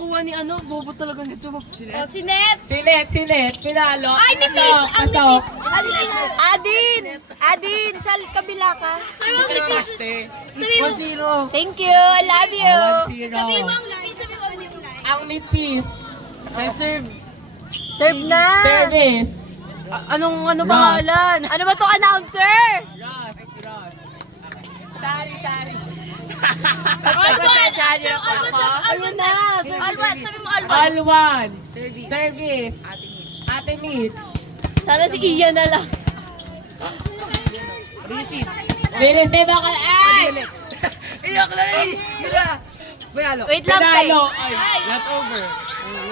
nakuha ni ano, bobo talaga nito. Oh, si Net. Sinet, pinalo. Ay, nipis! Ang Pasok. nipis! Adin! Sa kabila ka. Sabi mo, ang nipis. Sabi mo, 1-0. thank you, I love you. 1-0. Sabi mo, ang nipis. Sabi mo, ang nipis. Ang nipis. Serve. Serve na. Service. Anong pangalan? Ano ba to, announcer? Ross. Sari. Alwan! Ayun na. Alwan, sabi mo Alwan. Alwan. Service. Ate Mitch. Sana si Ian na lang. Receive ako. Ay! Iyak na rin. Mira. Bayalo. Wait lang, Tay. Pinalo. Ay, Not over.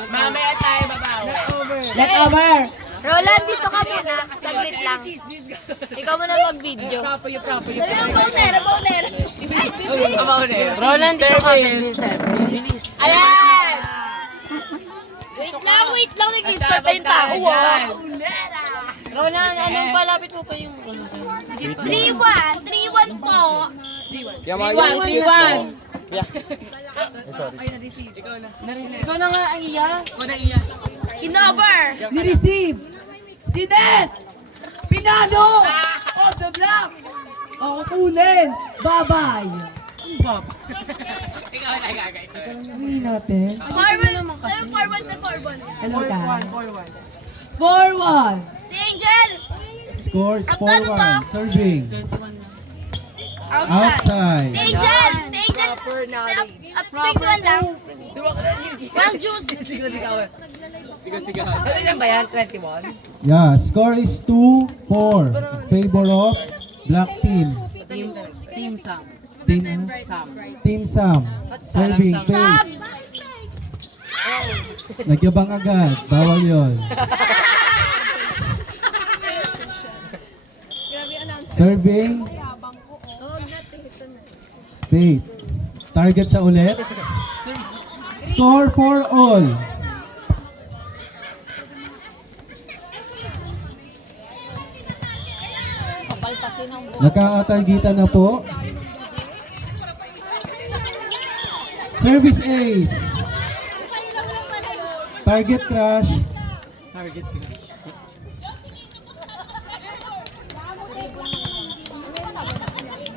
mamaya tayo babaw. Not over. Let over. Roland, dito ka muna. Saglit lang. Ikaw muna mag-video. Proper. Sabi mo, bowner. Ay, bibi. Roland, dito ka. Ayan! Wait lang. Nag-start pa yung tao. Ayan. Roland, anong palapit mo pa yung... Sige pa. 3-1. 3-1 po. 3-1. Ikaw na nga ang iya. Inover. Ni-receive. Si Net. Pinalo. Off the block. O, kunin. Bye-bye. Ang bab. Ikaw na gagay. Hindi natin. Forward naman kasi. Forward na forward. Hello, guys. 4-1. Si Angel. Score is Ang tanong ba? 4-1. Serving. Outside. Outside. Si Angel. Proper na. Up 21 lang. Walang juice. Ano yan ba yan? 21? Yeah, score is 2-4. Favor of black team. Team Sam. Team Sam. Serving. Sub. Fake. Nagyabang agad. Bawal yon. Serving. Fake. Target siya ulit. Score for all. Nagkakatargetan na po. Service ace. Target crash.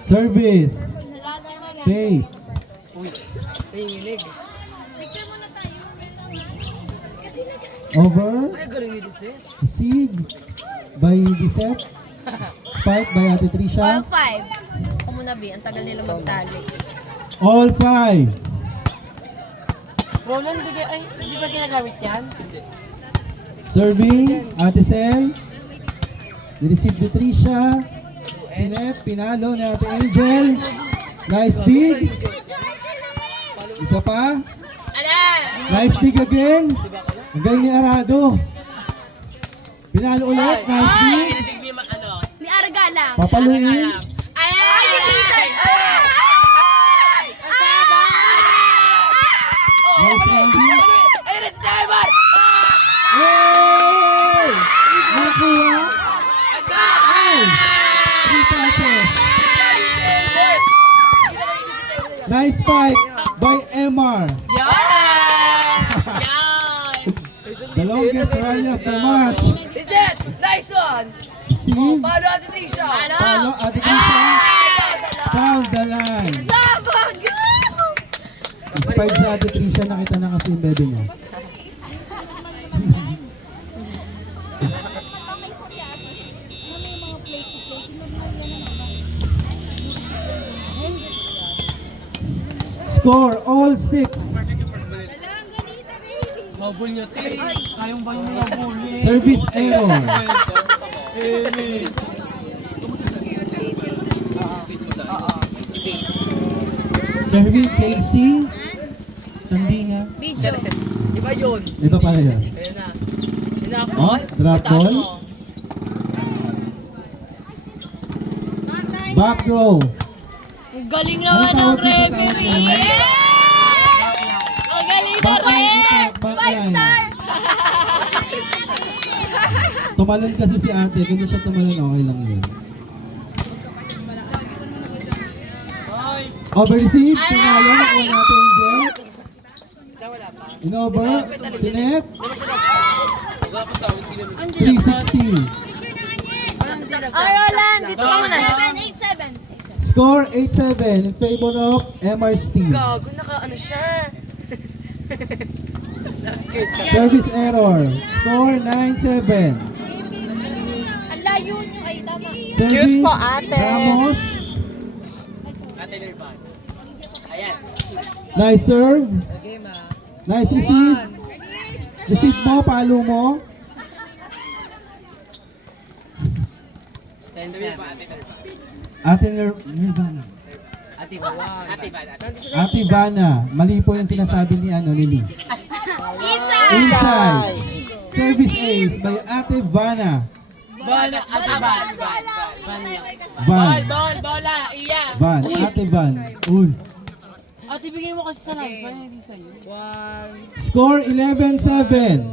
Service. Fake. Nanginginig. Over. Ay, galing ni Lisette. Receive by Lisette. Spike by Ate All Trisha. 5. Ako muna, B. Ang tagal nila magtali. All 5. Roland, hindi ba ginagamit yan? Serving. Ate Sel. Receive ni Trisha. Sinet. Pinalo ni Ate Angel. Nice dig. Isa pa. Nice dig again. Ang galing ni Arado. Pinalo ulit. Nice dig. Ni Arga lang. Papaluin. Ay, Vincent! Nice landing. Ayun na si Diamond! Hey! Nakuha. Ay! 3 passes. Nice fight by MR. The longest rally of the match. Lisette! Nice one! See? Paano Ate Trisha? Follow Ate Trisha. Down the line. Sabag! Inspired sa Ate Trisha, nakita na kasi yung bebe niya. Score all 6. Mabul niya, te. Kayong ba yung mabuli? Service error. Serving Casey. Tandinga. Iba yun. Iba pala yun. Ayun na. Yun na ako. Oh, drop ball. Back row. Ang galing naman ng referee! Ang galing na ref! 5 star! Tumalon kasi si ate. Kung di siya tumalon, okay lang yun. Overseas. Tumalon. Nakuha natin yung jet. Inover. Sinet. 360. Ay, Roland, dito ka muna. 787. Score 8-7 in favor of MR's team. Gago, naka-ano siya. Service error. Score 9-7. Ang layo nyo. Ay, tama. Service po, ate. Ramos. Ate Nirvan. Ayan. Nice serve. Nice receive. Receive mo, palo mo. 10-7. Ate Nirvana. Ate Van. Ate Van. Ate Ivana. Mali po yung sinasabi ni Lily. Inside. Service ace by Ate Ivana. Bola. Ate Van. Van. Bola. Iya. Van. Ate Van. Uy. Ate, bigay mo kasi sa lines. Paano hindi sa'yo? Score 11-7.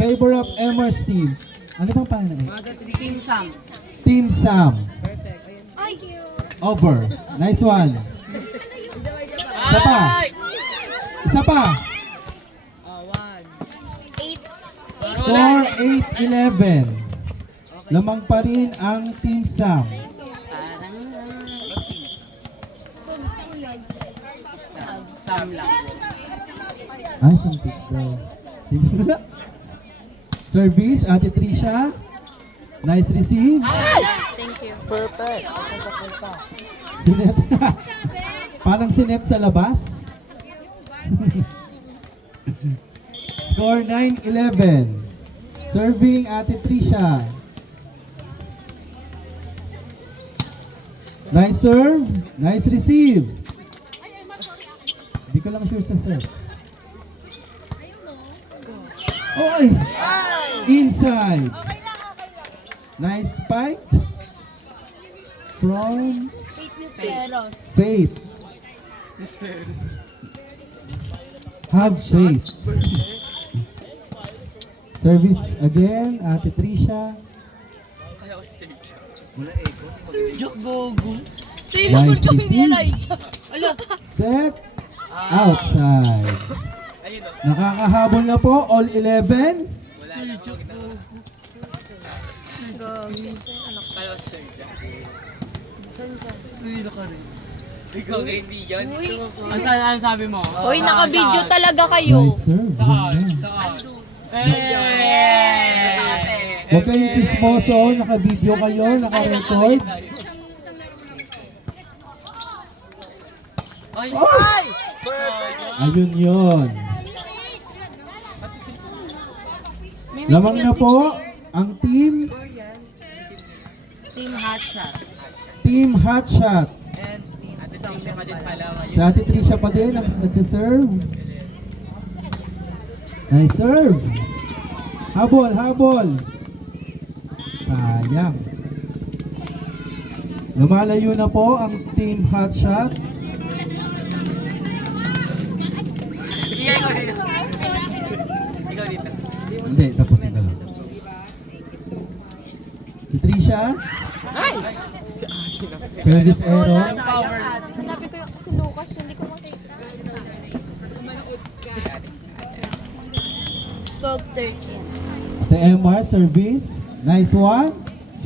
Favor of Emmer's team. Ano bang pangalan? Team Sam. Team Sam. Over. Nice one. Isa pa. Isa pa. 8. Score 8-11. Lamang pa rin ang Team Sam. Sam lang. Ay, sampit daw. Service, Ate Trisha. Nice receive. Thank you. Sinet. Parang sinet sa labas. Score 9-11. Serving Ate Trisha. Nice serve. Nice receive. Hindi ko lang sure sa serve. Oy! Inside. Nice spike. From Faith. Have faith. Service again, Ate Trisha. Nice receive. Set. Outside. Nakakahabol na po, all 11. Ano sabi mo? Hoy, naka-video talaga kayo. Nice serve. Saan? Huwag kayong kismoso, naka-video kayo, naka-record. Oh! Ayun yun. Lamang na po ang team Team Hotshot. Team Hotshot. Ate Trisha pa din pala ngayon. Sa Ate Trisha pa din ang nagsiserve. Nice serve. Habol, habol. Sayang. Lumalayo na po ang Team Hotshot. Ikaw dito. Ikaw dito. Hindi, tapusin na lang. Si Trisha. Service error. Hanapin ko yung si Lucas, hindi ko makita. 12-13. Ate MR, service. Nice one.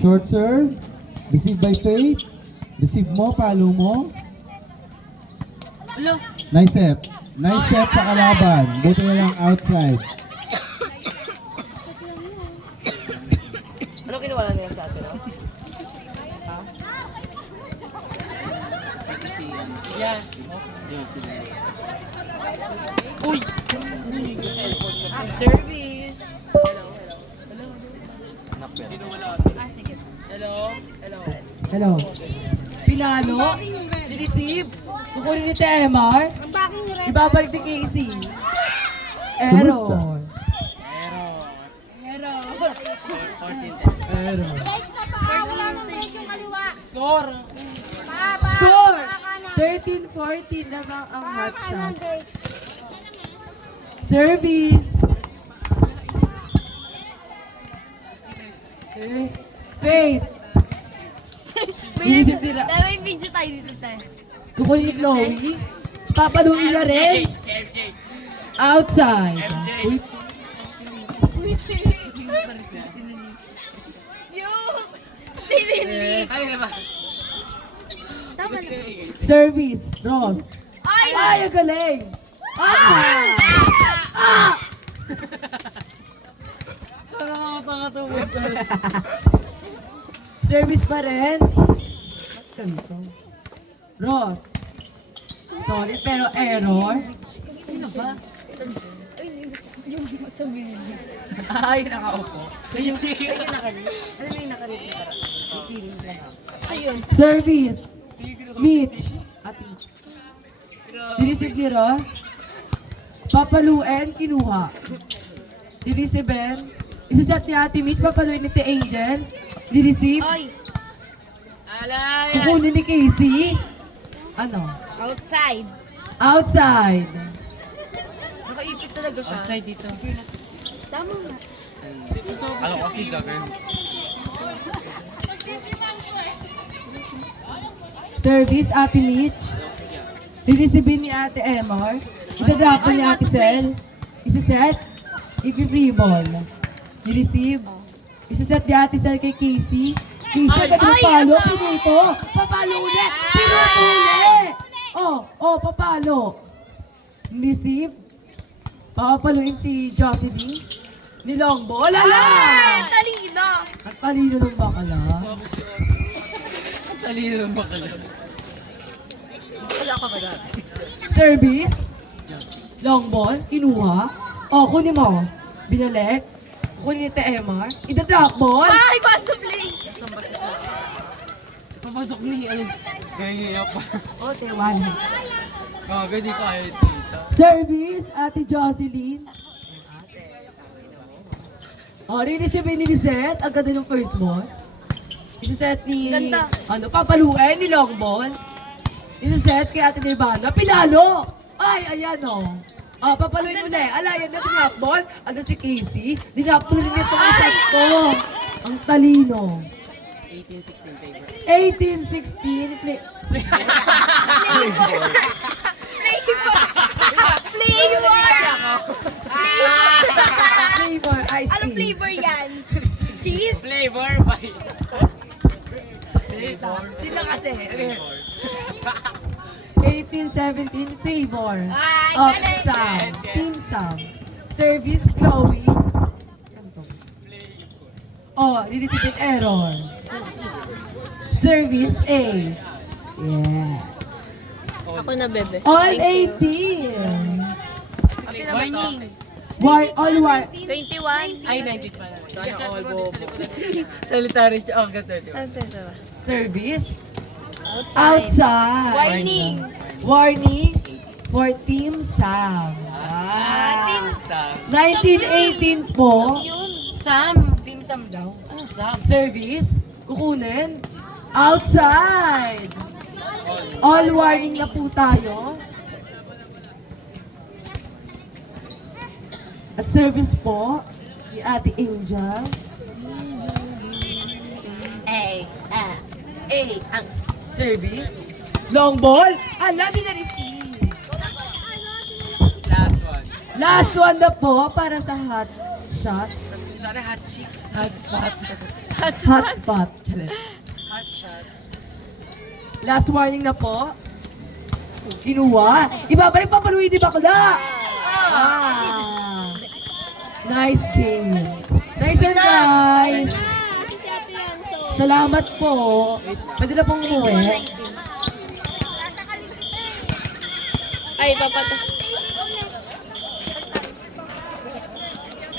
Short serve. Receive by Faith. Receive mo, palo mo. Nice set. Nice set sa kalaban. Buti na lang outside. Ano kinuwala nila sa atin? Yeah. Uy! Service! Hello. Pinalo? Di-receive? Kukunin ni TMR? Ibabalik ni Casey? Error. Score! 13-14 lamang ang hot shots. Service! Faith! Inisip nila. May video tayo dito, tayo. Kukunin ni Chloe? Papaluin niya rin? Outside. Wait. Yung si Lily. Tama na. Service. Ross. Ay! Ay, ang galing. Service pa rin. Ganito. Ross. Solid pero error. Yung sabi niya. Ay, nakaupo. Ayun. Service. Mitch. Ate. Dinisip ni Ross. Papaluin, kinuha. Dinisip Ben. Isasat ni Ate Mitch, papaluin ni Ate Angel. Dinisip. Ay! Kukunin ni Casey. Ano? Outside. Outside. Nakaipit talaga siya. Outside dito. Tama nga. Alam ko kasi gagawin. Service, Ate Mitch. Rinisipin ni Ate Emor. Itadrop ni Ate Sel. Isiset. Ipi-free ball. Nireceive. Isiset ni Ate Sel kay Casey. Casey, agad yung palo. Pinuto. Papalo ulit. Pinuto ulit. Oh, papalo. Receive. Papapaluin si Jocelyn. Ni long ball. Ala! Talino! At talino ng bakala. Talino ng bakala. Wala ka ba dati? Service. Long ball. Kinuha. Oh, kunin mo. Binalik. Kunin ni TMR. Ida-drop ball. Ay, want to play! Papasok ni ano. Ganyan pa. Oh, T1. Gaga, di kaya tita. Service. Ate Jocelyn. Oh, rinisipin ni Lizette. Ang ganda ng first ball. Isiset ni... Ganda. Ano, papaluin ni long ball. Isiset kay Ate Nirvana. Pinalo! Ay, ayan o. Oh, papaluin ulit. Ala, yan na drop ball. Ano si Casey? Dinrop rin itong isat ko. Ang talino. 18-16 favor. 18-16. Play. Flavor! Flavor. Ice Anong cream. flavor yan? Cheese? Flavor by... Sila kasi. Okay. 18-17 favor. Ay, Of galing. Sam. Team Sam. Service Chloe. Oh, rinisipin error. Service Ace. Yeah. Ako na, bebe. All Thank 18. Warning. All war. 21. Ay, 19 pala. Sana all bobo. Solitary siya. Oh, gato. Service outside. Warning. Warning for Team Sam. Team 1918 po. Sam. Team Sam daw. Ano Sam? Service, kukunin. Outside. All warning na po tayo. At service po, si Ate Angel. Ang service. Long ball. Ala, di na-receive. Last one. Last one na po para sa hot shots. Sana hot chicks. Hot spot. Hot spot. Hot shot. Last warning na po. Kinuha. Ibabalik papaluin ni Bakla. Nice game. Nice one, guys. Si Ate yan, so... Salamat po. Pwede na pong umuwi. Ay, papata.